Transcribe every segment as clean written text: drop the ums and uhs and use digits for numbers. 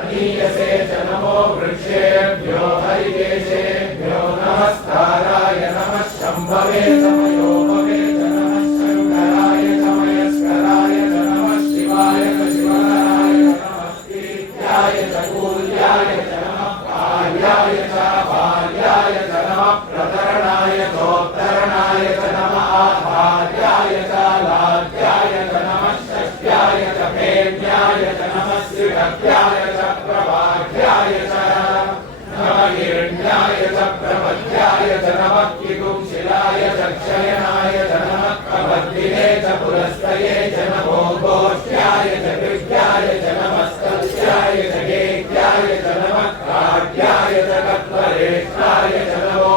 अनीयसे च नमो वृक्षेभ्यो हरिकेशेभ्यो नमस्काराय नमः शम्भवे समयोपवे च नमः शङ्कराय च मयस्कराय च नमः शिवाय च शिवकराय च नमः कीर्त्याय च कूल्याय च नमः कार्याय च भार्याय च नमः प्रतरणाय चोत्तरणाय च नमः आधार्याय च लाड्याय च नमः षष्ट्याय च भेद्याय च नमः श्रीभक्त्याय च प्रभाग्याय च नमः हिरण्याय च प्रपद्याय च नमः किकुंशिलाय च क्षयनाय च नमः कबद्धिने च पुरस्तये च नमो गोष्ठ्याय च कृत्याय च नमः स्तस्याय च गेत्याय च नमः काट्याय च कत्वरेष्ठाय च नमो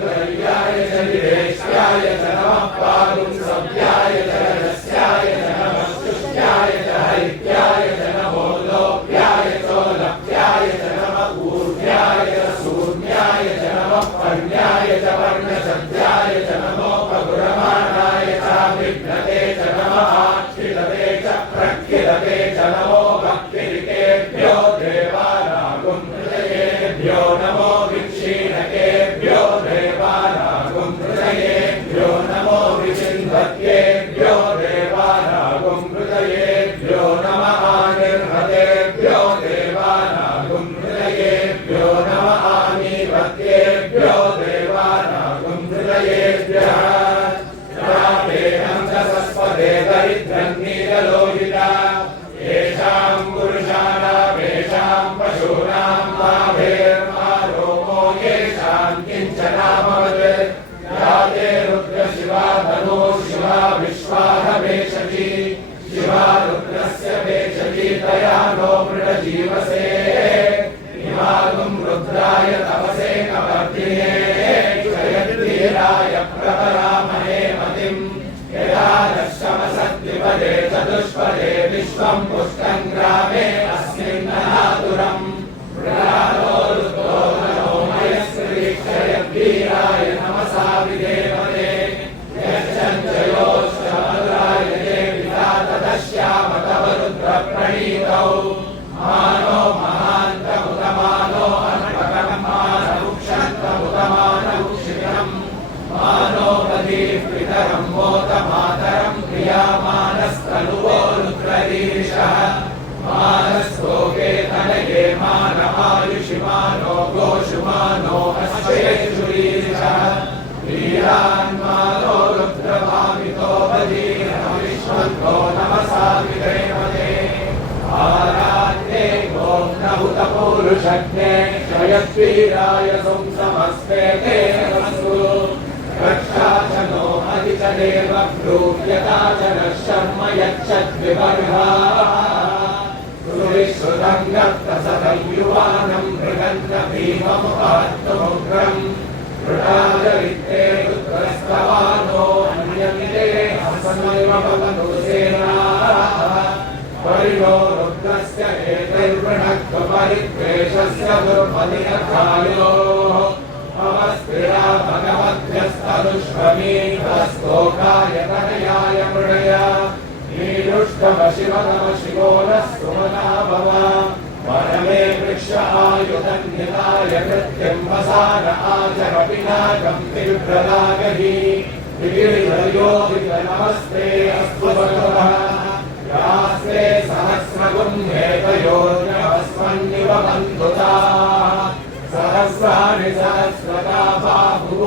हृदयाय च निरेष्याय च नमः पादुंसव्याय च रजस्याय च नमः शुष्याय च हरित्याय च नमो लोप्याय चोलप्याय च नमः ऊर्ध्याय च शून्याय च नमः पर्ण्याय च वर्णशब्दाय च नमो पगुरमाणाय च विघ्नते च नमः आक्षिलते च प्रक्षिलते च नमो भक्तिरिकेभ्यो देवानागुं हृदयेभ्यो नमो विक्षीणकेभ्यो देवानागुं हृदयेभ्यो नमो विचिन्वत्येभ्यो देवानागुं हृदयेभ्यो नमः आनिर्हतेभ्यो देवानागुं हृदयेभ्यो नमः आनीवत्येभ्यो देवानागुं हृदयेभ्यः सस्पदे दरिद्रं नीललोहिता येषां पुरुषाणामेषां पशूनां लाभेर्मारोमो येषां किञ्चनामवत् या ते रुद्रशिवा धनो शिवा विश्वाहवेशजी शिवा रुद्रस्य वेशजी तया नो मृडजीवसे इमागुं रुद्राय तपसे कवर्तिने क्षयद्वीराय प्रपरामहे मतिम् यदा दशमसद्विपदे चतुष्पदे विश्वं पुष्टं ग्रामे अस्मिन् ननातुरम् मृगालो रुद्रो नरो मयस्कृतिक्षयद्वीराय नमसा विधेमते यच्छञ्चयोश्चमधुराय ये विधातदश्याम तव रुद्रप्रणीतौ मानो महान्तमुतमानो अन्वकं मानमुक्षन्तमुतमानमुक्षितम् मानो बलीः मोत मातरं प्रियामानस्तनुवो रुद्ररीरिषः मानस्तोके तनये मानमायुषि मानो गोषुमानो अश्वेषुरीरिषः वीरान्मानो रुद्रभामितो बलीर्विश्वन्तो नमसा विधेमते आराध्ये गोम्नहुतपूरुषज्ञे क्षयद्वीराय संसमस्ते ते नमस्तु रक्षा च नो हरि च देव ब्रूह्यता च नः शर्म यच्छद्विवर्हा सुविश्रुतं गत्तसतं युवानं मृगन्न भीममुपात्तमुग्रम् मृडादरित्ते रुद्रस्तवानो अन्यमिते हसनैव भवतु सेनाः परिणो रुद्रस्य एतैर्वृणत्वपरिद्वेषस्य दुर्मदिनकायोः अवस्थिरा भगवद्भ्यस्तदुष्वमीभस्तोकाय तनयाय मृडय नीरुष्टम शिवतम शिवो नः सुमना भव वरमे वृक्ष आयुधन्यताय कृत्यं वसान आचर पिनाकं तीव्रदागहि विगिरिधयोदित नमस्ते अस्तु भगवः यास्ते सहस्रगुण्येतयोर्नवस्मन्निव बन्धुताः सहस्राणि सहस्रता बाहुः